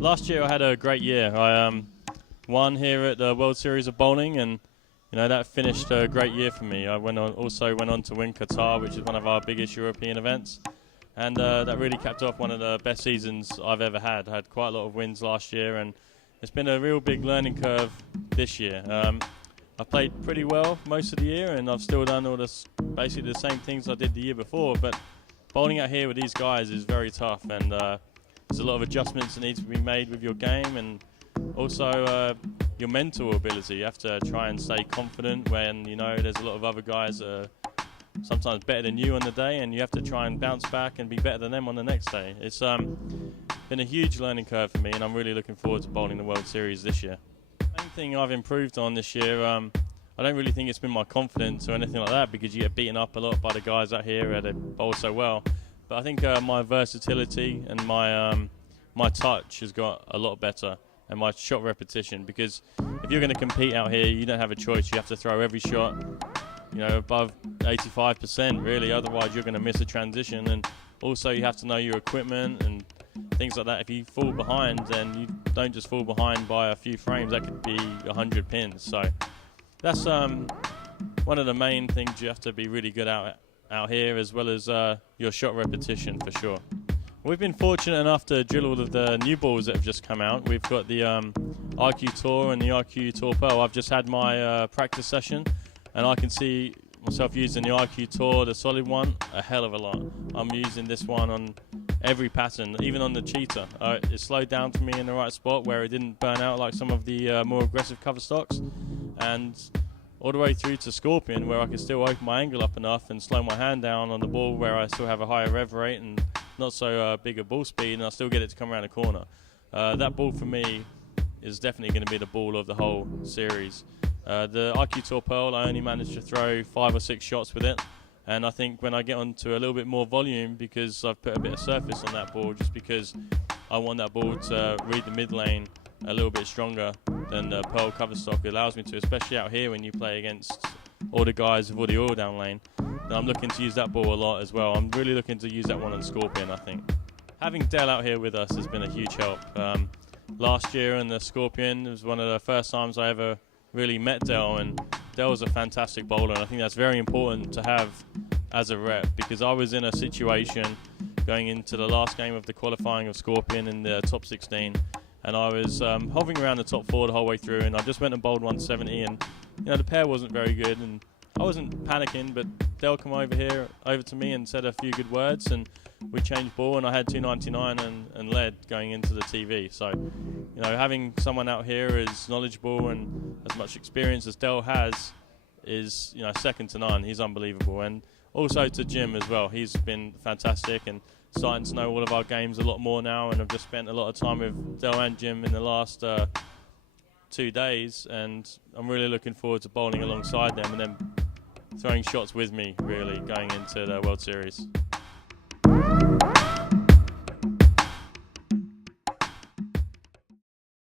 Last year I had a great year. I won here at the World Series of Bowling, and that finished a great year for me. I also went on to win Qatar, which is one of our biggest European events, and that really capped off one of the best seasons I've ever had. I had quite a lot of wins last year, and it's been a real big learning curve this year. I played pretty well most of the year, and I've still done basically the same things I did the year before, but bowling out here with these guys is very tough, and there's a lot of adjustments that need to be made with your game, and also your mental ability. You have to try and stay confident when there's a lot of other guys that are sometimes better than you on the day, and you have to try and bounce back and be better than them on the next day. It's been a huge learning curve for me, and I'm really looking forward to bowling the World Series this year. The main thing I've improved on this year, I don't really think it's been my confidence or anything like that, because you get beaten up a lot by the guys out here that bowl so well. But I think my versatility and my touch has got a lot better, and my shot repetition, because if you're going to compete out here, you don't have a choice. You have to throw every shot, above 85% really, otherwise you're going to miss a transition. And also you have to know your equipment and things like that. If you fall behind, then you don't just fall behind by a few frames, that could be 100 pins. So that's one of the main things you have to be really good at out here, as well as your shot repetition for sure. We've been fortunate enough to drill all of the new balls that have just come out. We've got the IQ Tour and the IQ Tour Pearl. I've just had my practice session, and I can see myself using the IQ Tour, the solid one, a hell of a lot. I'm using this one on every pattern, even on the cheetah. It slowed down for me in the right spot where it didn't burn out like some of the more aggressive cover stocks, and all the way through to Scorpion, where I can still open my angle up enough and slow my hand down on the ball, where I still have a higher rev rate and not so big a ball speed, and I still get it to come around the corner. That ball for me is definitely going to be the ball of the whole series. The IQ Tour Pearl, I only managed to throw 5 or 6 shots with it, and I think when I get onto a little bit more volume, because I've put a bit of surface on that ball, just because I want that ball to read the mid lane a little bit stronger than the Pearl cover stock allows me to, especially out here when you play against all the guys with all the oil down lane. And I'm looking to use that ball a lot as well. I'm really looking to use that one on Scorpion, I think. Having Dell out here with us has been a huge help. Last year in the Scorpion, it was one of the first times I ever really met Dell, and Dell was a fantastic bowler, and I think that's very important to have as a rep, because I was in a situation going into the last game of the qualifying of Scorpion in the top 16, and I was hovering around the top 4 the whole way through, and I just went and bowled 170, and the pair wasn't very good, and I wasn't panicking, but Dell come over to me and said a few good words, and we changed ball, and I had 299 and led going into the TV. So, having someone out here as knowledgeable and as much experience as Dell has is, second to none. He's unbelievable. And also to Jim as well. He's been fantastic and starting to know all of our games a lot more now, and I've just spent a lot of time with Dell and Jim in the last 2 days, and I'm really looking forward to bowling alongside them and then throwing shots with me, really, going into the World Series.